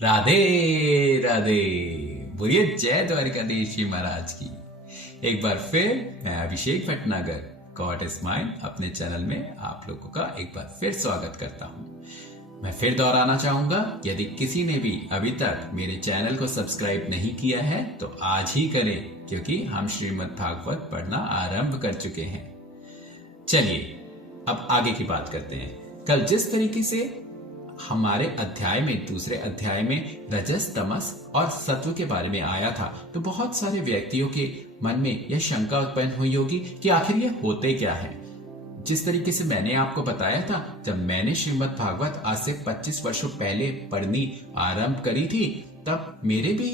राधे राधे। बोलिए जय द्वारिकाधीश जी महाराज की। एक बार फिर मैं अभिषेक भटनागर गॉड इज माइन अपने चैनल में आप लोगों का एक बार फिर स्वागत करता हूं। मैं फिर दोहराना चाहूंगा, यदि किसी ने भी अभी तक मेरे चैनल को सब्सक्राइब नहीं किया है तो आज ही करें, क्योंकि हम श्रीमद् भागवत पढ़ना आरंभ कर चुके हैं। चलिए अब आगे की बात करते हैं। कल जिस तरीके से हमारे अध्याय में, दूसरे अध्याय में रजस, तमस और सत्व के बारे में आया था, तो बहुत सारे व्यक्तियों के मन में यह शंका उत्पन्न हुई होगी कि आखिर ये होते क्या है। जिस तरीके से मैंने आपको बताया था, जब मैंने श्रीमद् भागवत आज से 25 वर्षों पहले पढ़नी आरंभ करी थी, तब मेरे भी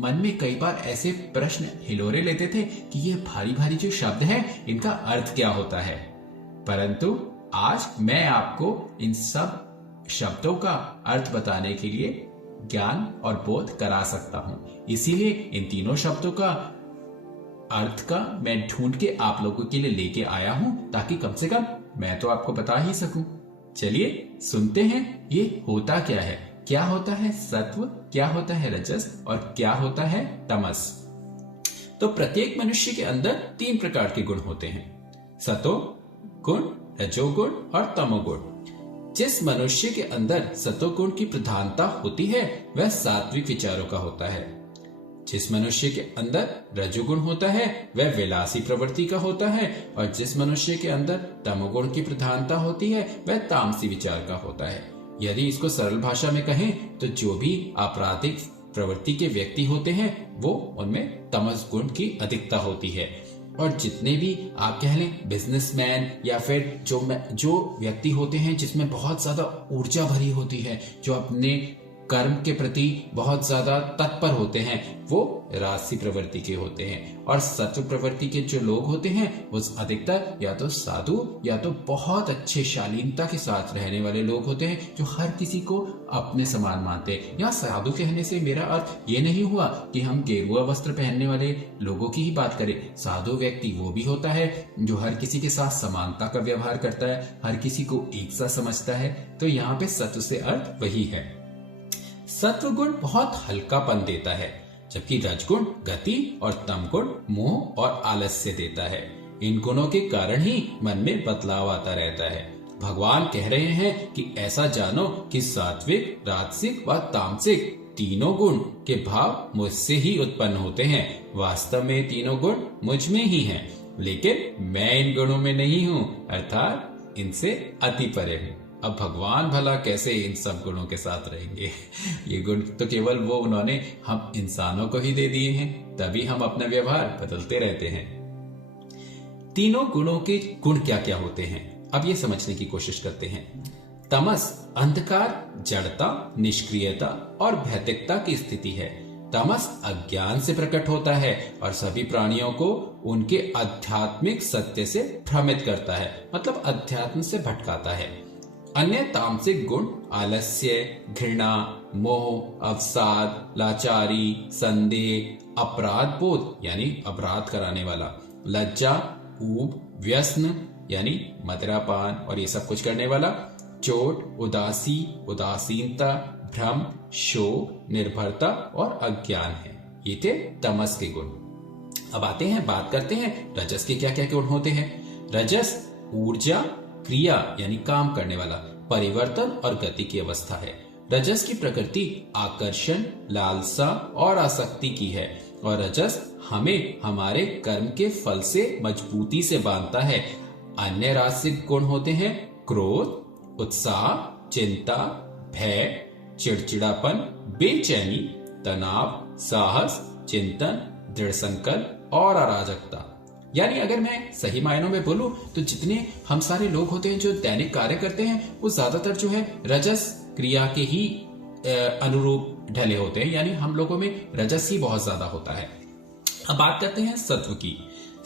मन में कई बार ऐसे प्रश्न हिलोरे लेते थे कि ये भारी भारी जो शब्द है, इनका अर्थ क्या होता है। परंतु आज मैं आपको इन सब शब्दों का अर्थ बताने के लिए ज्ञान और बोध करा सकता हूं। इसीलिए इन तीनों शब्दों का अर्थ का मैं ढूंढ के आप लोगों के लिए लेके आया हूं, ताकि कम से कम मैं तो आपको बता ही सकूं। चलिए सुनते हैं ये होता क्या है। क्या होता है सत्व, क्या होता है रजस और क्या होता है तमस। तो प्रत्येक मनुष्य के अंदर 3 प्रकार के गुण होते हैं, सतो गुण, रजोगुण और तमोगुण। जिस मनुष्य के अंदर सतोगुण की प्रधानता होती है वह सात्विक विचारों का होता है। जिस मनुष्य के अंदर रजोगुण होता है वह विलासी प्रवृत्ति का होता है, और जिस मनुष्य के अंदर तमोगुण की प्रधानता होती है वह तामसी विचार का होता है। यदि इसको सरल भाषा में कहें तो जो भी आपराधिक प्रवृत्ति के व्यक्ति होते हैं वो उनमें तमस गुण की अधिकता होती है, और जितने भी आप कह लें बिजनेसमैन या फिर जो व्यक्ति होते हैं जिसमें बहुत ज्यादा ऊर्जा भरी होती है, जो अपने कर्म के प्रति बहुत ज्यादा तत्पर होते हैं, वो राजसी प्रवृत्ति के होते हैं। और सत्व प्रवृत्ति के जो लोग होते हैं वो अधिकतर या तो साधु या तो बहुत अच्छे शालीनता के साथ रहने वाले लोग होते हैं, जो हर किसी को अपने समान मानते हैं। या साधु कहने से मेरा अर्थ ये नहीं हुआ कि हम गेरुआ वस्त्र पहनने वाले लोगों की ही बात करें। साधु व्यक्ति वो भी होता है जो हर किसी के साथ समानता का व्यवहार करता है, हर किसी को एक सा समझता है। तो यहाँ पे सत्व से अर्थ वही है। सत्व गुण बहुत हल्कापन देता है, जबकि रजगुण गति और तमगुण मोह और आलस्य देता है। इन गुणों के कारण ही मन में बदलाव आता रहता है। भगवान कह रहे हैं कि ऐसा जानो कि सात्विक, राजसिक व तामसिक तीनों गुण के भाव मुझसे ही उत्पन्न होते हैं। वास्तव में तीनों गुण मुझ में ही हैं, लेकिन मैं इन गुणों में नहीं हूँ, अर्थात इनसे अति परे हूँ। अब भगवान भला कैसे इन सब गुणों के साथ रहेंगे। ये गुण तो केवल वो उन्होंने हम इंसानों को ही दे दिए हैं, तभी हम अपना व्यवहार बदलते रहते हैं। तीनों गुणों के गुण क्या क्या होते हैं, अब ये समझने की कोशिश करते हैं। तमस अंधकार, जड़ता, निष्क्रियता और भौतिकता की स्थिति है। तमस अज्ञान से प्रकट होता है और सभी प्राणियों को उनके आध्यात्मिक सत्य से भ्रमित करता है, मतलब अध्यात्म से भटकाता है। अन्य तामसिक गुण आलस्य, घृणा, मोह, अवसाद, लाचारी, संदेह, अपराध बोध यानी अपराध कराने वाला, लज्जा, ऊब, व्यसन यानी मदिरापान और ये सब कुछ करने वाला, चोट, उदासी, उदासीनता, भ्रम, शोक, निर्भरता और अज्ञान है। ये थे तमस के गुण। अब आते हैं, बात करते हैं रजस के क्या क्या गुण होते हैं। रजस ऊर्जा, क्रिया यानी काम करने वाला, परिवर्तन और गति की अवस्था है। रजस की प्रकृति आकर्षण, लालसा और आसक्ति की है, और रजस हमें हमारे कर्म के फल से मजबूती से बांधता है। अन्य राजसिक गुण होते हैं क्रोध, उत्साह, चिंता, भय, चिड़चिड़ापन, बेचैनी, तनाव, साहस, चिंतन, दृढ़ संकल्प और अराजकता। यानी अगर मैं सही मायनों में बोलूं तो जितने हम सारे लोग होते हैं जो दैनिक कार्य करते हैं, वो ज्यादातर जो है रजस क्रिया के ही अनुरूप ढले होते हैं। यानी हम लोगों में रजस ही बहुत ज्यादा होता है। अब बात करते हैं सत्व की।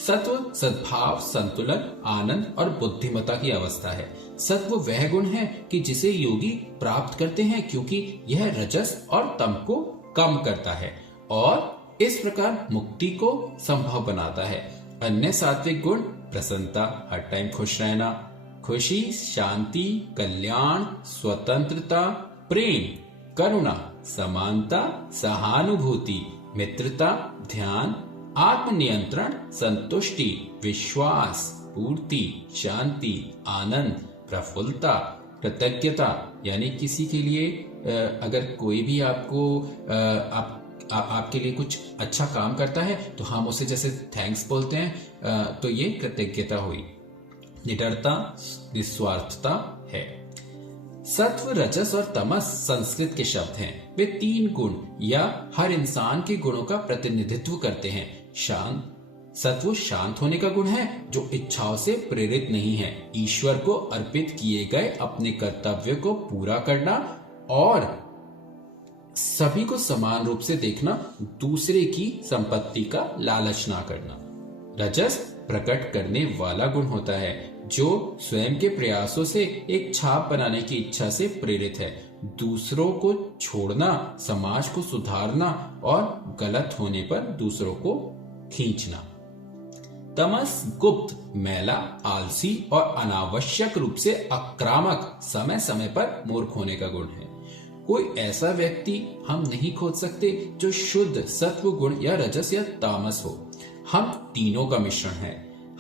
सत्व सद्भाव, संतुलन, आनंद और बुद्धिमत्ता की अवस्था है। सत्व वह गुण है कि जिसे योगी प्राप्त करते हैं, क्योंकि यह रजस और तम को कम करता है और इस प्रकार मुक्ति को संभव बनाता है। अन्य सात्विक गुण प्रसन्नता, हर टाइम खुश रहना, खुशी, शांति, कल्याण, स्वतंत्रता, प्रेम, करुणा, समानता, सहानुभूति, मित्रता, ध्यान, आत्मनियंत्रण, संतुष्टि, विश्वास, पूर्ति, शांति, आनंद, प्रफुल्लता, कृतज्ञता। यानी किसी के लिए अगर कोई भी आपको आपके लिए कुछ अच्छा काम करता है तो हम उसे जैसे थैंक्स बोलते हैं, तो ये कृतज्ञता हुई। निडरता, निस्वार्थता है। सत्व, रजस और तमस संस्कृत के शब्द हैं। वे 3 गुण या हर इंसान के गुणों का प्रतिनिधित्व करते हैं। सत्व शांत होने का गुण है, जो इच्छाओं से प्रेरित नहीं है। ईश्वर को अर्पित किए गए अपने कर्तव्य को पूरा करना और सभी को समान रूप से देखना, दूसरे की संपत्ति का लालच ना करना। रजस प्रकट करने वाला गुण होता है, जो स्वयं के प्रयासों से एक छाप बनाने की इच्छा से प्रेरित है। दूसरों को छोड़ना, समाज को सुधारना और गलत होने पर दूसरों को खींचना। तमस गुप्त, मैला, आलसी और अनावश्यक रूप से आक्रामक, समय समय पर मूर्ख होने का गुण है। कोई ऐसा व्यक्ति हम नहीं खोज सकते जो शुद्ध सत्व गुण या रजस या तामस हो। हम तीनों का मिश्रण है।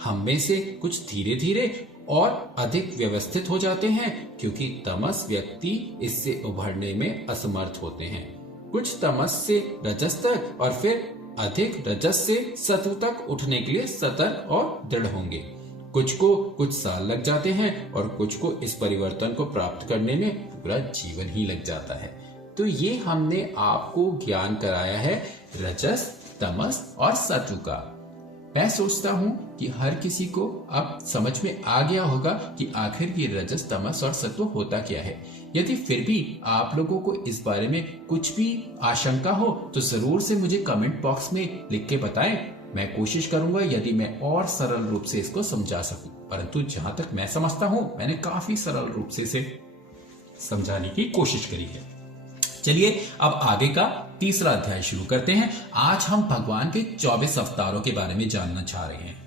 हम में से कुछ धीरे धीरे और अधिक व्यवस्थित हो जाते हैं, क्योंकि तमस व्यक्ति इससे उभरने में असमर्थ होते हैं। कुछ तमस से रजस तक और फिर अधिक रजस से सत्व तक उठने के लिए सतर्क और दृढ़ होंगे। कुछ को कुछ साल लग जाते हैं और कुछ को इस परिवर्तन को प्राप्त करने में पूरा जीवन ही लग जाता है। तो ये हमने आपको ज्ञान कराया है रजस, तमस और सत्व का। मैं सोचता हूँ कि हर किसी को अब समझ में आ गया होगा कि आखिर ये रजस, तमस और सत्व होता क्या है। यदि फिर भी आप लोगों को इस बारे में कुछ भी आशंका हो तो जरूर से मुझे कमेंट बॉक्स में लिख के बताएं। मैं कोशिश करूंगा यदि मैं और सरल रूप से इसको समझा सकूं, परंतु जहां तक मैं समझता हूं मैंने काफी सरल रूप से इसे समझाने की कोशिश करी है। चलिए अब आगे का तीसरा अध्याय शुरू करते हैं। आज हम भगवान के 24 अवतारों के बारे में जानना चाह रहे हैं।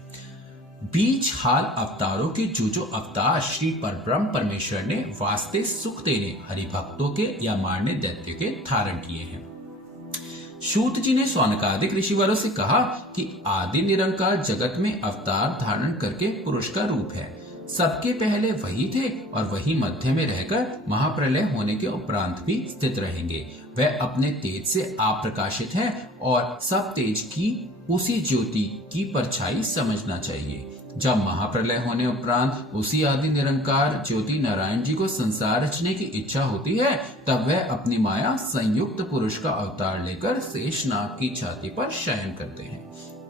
बीच हाल अवतारों के जो अवतार श्री परब्रह्म परमेश्वर ने वास्ते सुख देने, हरिभक्तों के या मारने दैत्य के धारण किए हैं। सूत जी ने सौनकादिक ऋषिवरों से कहा कि आदि निरंकार जगत में अवतार धारण करके पुरुष का रूप है। सबके पहले वही थे और वही मध्य में रहकर महाप्रलय होने के उपरांत भी स्थित रहेंगे। वह अपने तेज से अप्रकाशित है और सब तेज की उसी ज्योति की परछाई समझना चाहिए। जब महाप्रलय होने उपरांत उसी आदि निरंकार ज्योति नारायण जी को संसार रचने की इच्छा होती है, तब वह अपनी माया संयुक्त पुरुष का अवतार लेकर शेषनाग की छाती पर शयन करते हैं।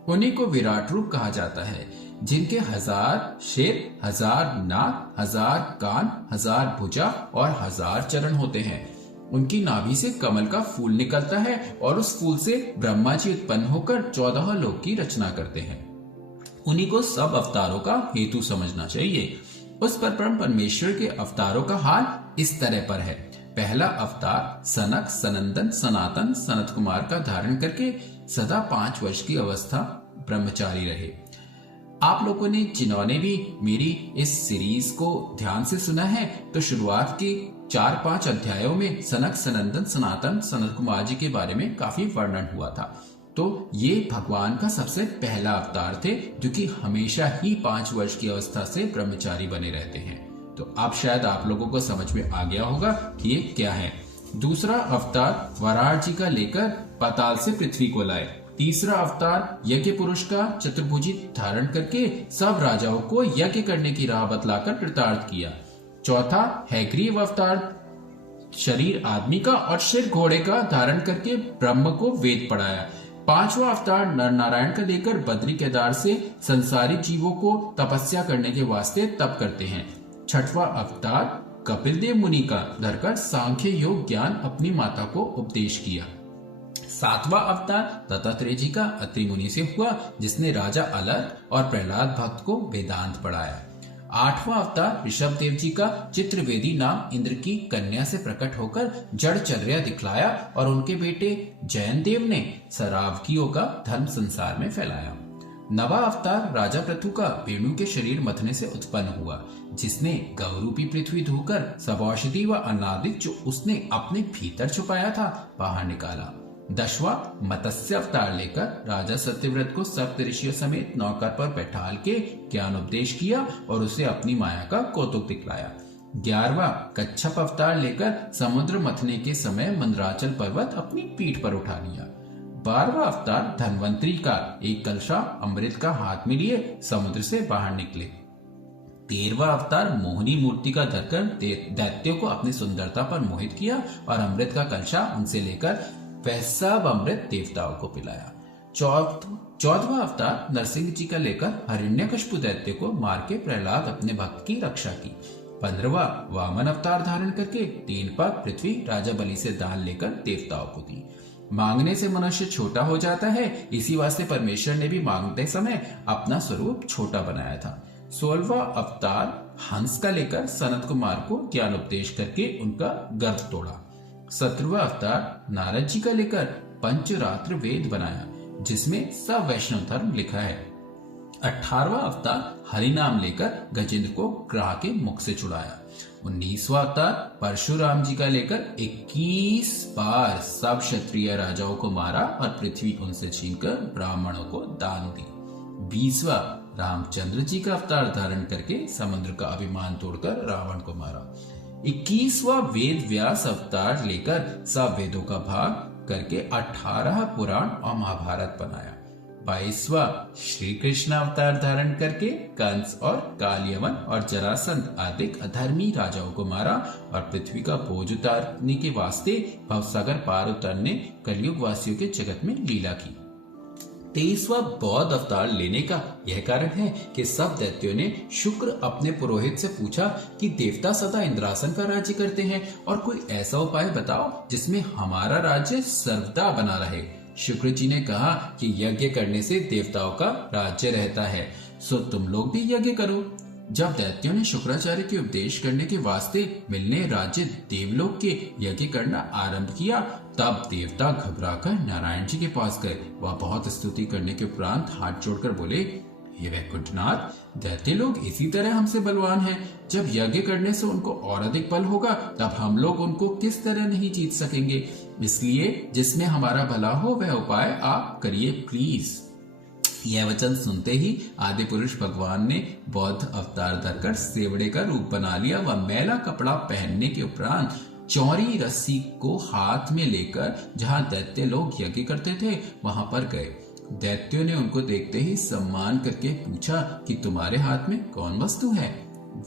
उन्हीं को विराट रूप कहा जाता है, जिनके 1000 शेर, 1000 नाक, 1000 कान, 1000 भुजा और 1000 चरण होते हैं। उनकी नाभि से कमल का फूल निकलता है और उस फूल से ब्रह्मा जी उत्पन्न होकर 14 लोक की रचना करते हैं। उन्हीं को सब अवतारों का हेतु समझना चाहिए। उस परब्रह्म परमेश्वर के अवतारों का हाल इस तरह पर है। पहला अवतार सनक, सनंदन, सनातन, सनत कुमार का धारण करके सदा 5 वर्ष की अवस्था ब्रह्मचारी रहे। आप लोगों ने जिन्होंने भी मेरी इस सीरीज को ध्यान से सुना है, तो शुरुआत के 4-5 अध्यायों में सनक, सनंदन, सनातन, सनत कुमार जी के बारे में काफी वर्णन हुआ था। तो ये भगवान का सबसे पहला अवतार थे, जो कि हमेशा ही 5 वर्ष की अवस्था से ब्रह्मचारी बने रहते हैं। तो अब शायद आप लोगों को समझ में आ गया होगा कि ये क्या है। दूसरा अवतार वराह जी का लेकर पाताल से पृथ्वी को लाए। तीसरा अवतार यज्ञ पुरुष का चतुर्भुजी धारण करके सब राजाओं को यज्ञ करने की राह बतलाकर कृतार्थ किया। चौथा हैग्रीव अवतार शरीर आदमी का और सिर घोड़े का धारण करके ब्रह्म को वेद पढ़ाया। 5वां अवतार नर नारायण का लेकर बद्री केदार से संसारी जीवों को तपस्या करने के वास्ते तप करते हैं। 6वां अवतार कपिल देव मुनि का धरकर सांख्य योग ज्ञान अपनी माता को उपदेश किया। 7वां अवतार दत्तात्रेय जी का अत्रि मुनि से हुआ, जिसने राजा अलर्क और प्रहलाद भक्त को वेदांत पढ़ाया। 8वां अवतार ऋषभ देव जी का चित्रवेदी नाम इंद्र की कन्या से प्रकट होकर जड़चर्या दिखलाया और उनके बेटे जयन देव ने सरावकियों का धर्म संसार में फैलाया। नवा अवतार राजा पृथु का वेणु के शरीर मथने से उत्पन्न हुआ, जिसने गौरूपी पृथ्वी धोकर सब औषधि व अन्नादिक जो उसने अपने भीतर छुपाया था बाहर निकाला। 10वां मत्स्य अवतार लेकर राजा सत्यव्रत को सप्त ऋषियों समेत नौकर पर बैठाल के ज्ञान उपदेश किया और उसे अपनी माया का कौतुक दिखलाया। 11वां कच्छप अवतार लेकर समुद्र मथने के समय मंदराचल पर्वत अपनी पीठ पर उठा लिया। 12वां अवतार धन्वंतरी का एक कलशा अमृत का हाथ में लिए समुद्र से बाहर निकले। 13वां अवतार मोहिनी मूर्ति का धरकर दैत्यों को अपनी सुंदरता पर मोहित किया और अमृत का कलशा उनसे लेकर वह सब अमृत देवताओं को पिलाया। 14वां अवतार नरसिंह जी का लेकर हिरण्यकशिपु दैत्य को मार के प्रहलाद अपने भक्त की रक्षा की। 15वां वामन अवतार धारण करके 3 पाक पृथ्वी राजा बलि से दान लेकर देवताओं को दी। मांगने से मनुष्य छोटा हो जाता है, इसी वास्ते परमेश्वर ने भी मांगते समय अपना स्वरूप छोटा बनाया था। 16वां अवतार हंस का लेकर सनत कुमार को ज्ञान उपदेश करके उनका गर्भ तोड़ा। 17वां अवतार नारद जी का लेकर पंचरात्र वेद बनाया, जिसमें सब वैष्णव धर्म लिखा है। 18वां अवतार हरि नाम लेकर गजेंद्र को ग्राह के मुख से छुड़ाया। 19वां अवतार परशुराम जी का लेकर 21 बार सब क्षत्रिय राजाओं को मारा और पृथ्वी उनसे छीनकर ब्राह्मणों को दान दी। 20वां रामचंद्र जी का अवतार धारण करके समुद्र का अभिमान तोड़कर रावण को मारा। 21वां वेद व्यास अवतार लेकर सब वेदों का भाग करके 18 पुराण और महाभारत बनाया। 22वां श्री कृष्ण अवतार धारण करके कंस और कालियवन और जरासंध आदि अधर्मी राजाओं को मारा और पृथ्वी का बोझ उतारने के वास्ते भवसागर पार उतरने कलयुग वासियों के जगत में लीला की। 23वां बौद्ध अवतार लेने का यह कारण है कि सब दैत्यों ने शुक्र अपने पुरोहित से पूछा कि देवता सदा इंद्रासन का राज्य करते हैं और कोई ऐसा उपाय बताओ जिसमें हमारा राज्य सर्वदा बना रहे। शुक्र जी ने कहा कि यज्ञ करने से देवताओं का राज्य रहता है, सो तुम लोग भी यज्ञ करो। जब दैत्यों ने शुक्राचार्य के उपदेश करने के वास्ते मिलने राज्य देवलोक के यज्ञ करना आरंभ किया, तब देवता घबराकर नारायण जी के पास गए। वह बहुत स्तुति करने के उपरांत हाथ जोड़कर बोले, हे वैकुंठनाथ, दैत्य लोग इसी तरह हमसे बलवान हैं। जब यज्ञ करने से उनको और अधिक बल होगा, तब हम लोग उनको किस तरह नहीं जीत सकेंगे। इसलिए जिसमें हमारा भला हो वह उपाय आप करिए प्लीज। यह वचन सुनते ही आदि पुरुष भगवान ने बौद्ध अवतार धरकर सेवड़े का रूप बना लिया। वह मैला कपड़ा पहनने के उपरांत चौड़ी रस्सी को हाथ में लेकर जहां दैत्य लोग यज्ञ करते थे वहां पर गए। दैत्यों ने उनको देखते ही सम्मान करके पूछा कि तुम्हारे हाथ में कौन वस्तु है।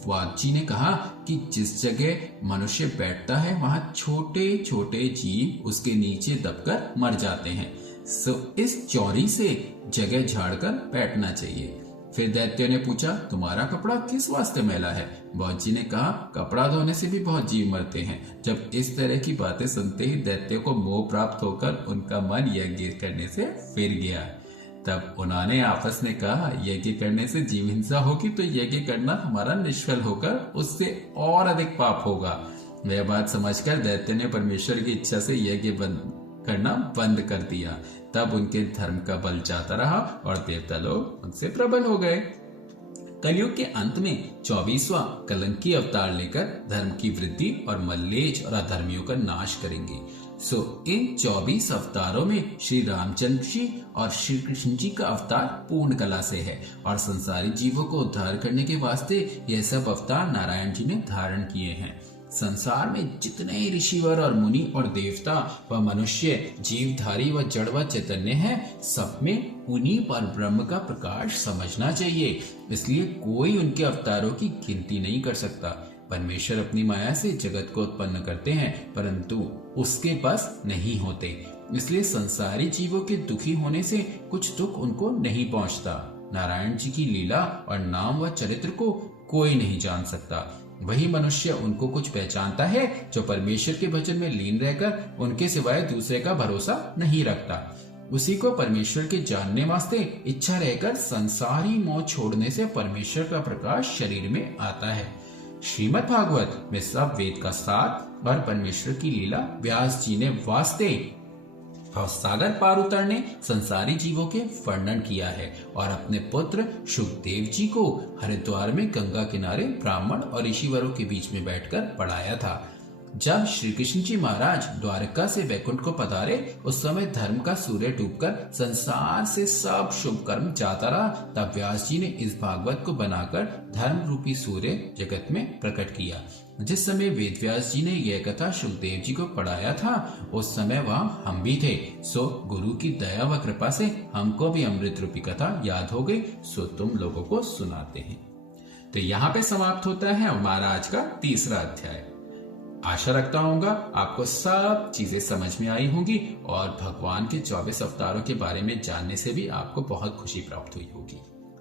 वाची ने कहा कि जिस जगह मनुष्य बैठता है वहां छोटे छोटे जीव उसके नीचे दबकर मर जाते हैं, सो इस चौरी से जगह झाड़कर बैठना चाहिए। फिर दैत्य ने पूछा, तुम्हारा कपड़ा किस वास्ते मैला है। बौद्ध जी ने कहा, कपड़ा धोने से भी बहुत जीव मरते हैं। जब इस तरह की बातें सुनते ही दैत्य को मोह प्राप्त होकर उनका मन यज्ञ करने से फिर गया। तब उन्होंने आपस में कहा, यज्ञ करने से जीव हिंसा होगी तो यज्ञ करना हमारा निष्फल होकर उससे और अधिक पाप होगा। वह बात समझकर दैत्य ने परमेश्वर की इच्छा से यज्ञ करना बंद कर दिया। तब उनके धर्म का बल जाता रहा और देवता लोग उनसे प्रबल हो गए। कलयुग के अंत में 24वां कलंकी अवतार लेकर धर्म की वृद्धि और मल्लेश और अधर्मियों का नाश करेंगे। सो इन 24 अवतारों में श्री रामचंद्र जी और श्री कृष्ण जी का अवतार पूर्ण कला से है और संसारी जीवों को उद्धार करने के वास्ते यह सब अवतार नारायण जी ने धारण किए हैं। संसार में जितने ऋषिवर और मुनि और देवता व मनुष्य जीवधारी व जड़ व चैतन्य हैं, सब में उन्हीं पर ब्रह्म का प्रकाश समझना चाहिए। इसलिए कोई उनके अवतारों की गिनती नहीं कर सकता। परमेश्वर अपनी माया से जगत को उत्पन्न करते हैं, परंतु उसके बस नहीं होते। इसलिए संसारी जीवों के दुखी होने से कुछ दुख उनको नहीं पहुंचता। नारायण जी की लीला और नाम व चरित्र को कोई नहीं जान सकता। वही मनुष्य उनको कुछ पहचानता है जो परमेश्वर के भजन में लीन रहकर उनके सिवाय दूसरे का भरोसा नहीं रखता। उसी को परमेश्वर के जानने वास्ते इच्छा रहकर संसारी मोह छोड़ने से परमेश्वर का प्रकाश शरीर में आता है। श्रीमद् भागवत में सब वेद का सार और परमेश्वर की लीला व्यास जी ने वास्ते भवसागर पार उतरने संसारी जीवों के वर्णन किया है और अपने पुत्र शुकदेव जी को हरिद्वार में गंगा किनारे ब्राह्मण और ऋषिवरों के बीच में बैठकर पढ़ाया था। जब श्री कृष्ण जी महाराज द्वारका से वैकुंठ को पधारे, उस समय धर्म का सूर्य डूबकर संसार से सब शुभ कर्म जाता रहा। तब व्यास जी ने इस भागवत को बनाकर धर्म रूपी सूर्य जगत में प्रकट किया। जिस समय वेद व्यास जी ने यह कथा शुकदेव जी को पढ़ाया था, उस समय वहाँ हम भी थे। सो गुरु की दया व कृपा से हमको भी अमृत रूपी कथा याद हो गई। सो तुम लोगों को सुनाते हैं। तो यहाँ पे समाप्त होता है हमारा आज का तीसरा अध्याय। आशा रखता हूँ आपको सब चीजें समझ में आई होंगी और भगवान के 24 अवतारों के बारे में जानने से भी आपको बहुत खुशी प्राप्त हुई होगी।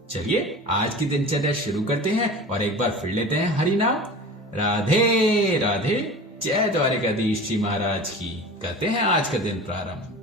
चलिए आज की दिनचर्या शुरू करते हैं और एक बार फिर लेते हैं हरि नाम। राधे राधे, जय द्वारिकाधीश जी महाराज की। करते हैं आज का दिन प्रारंभ।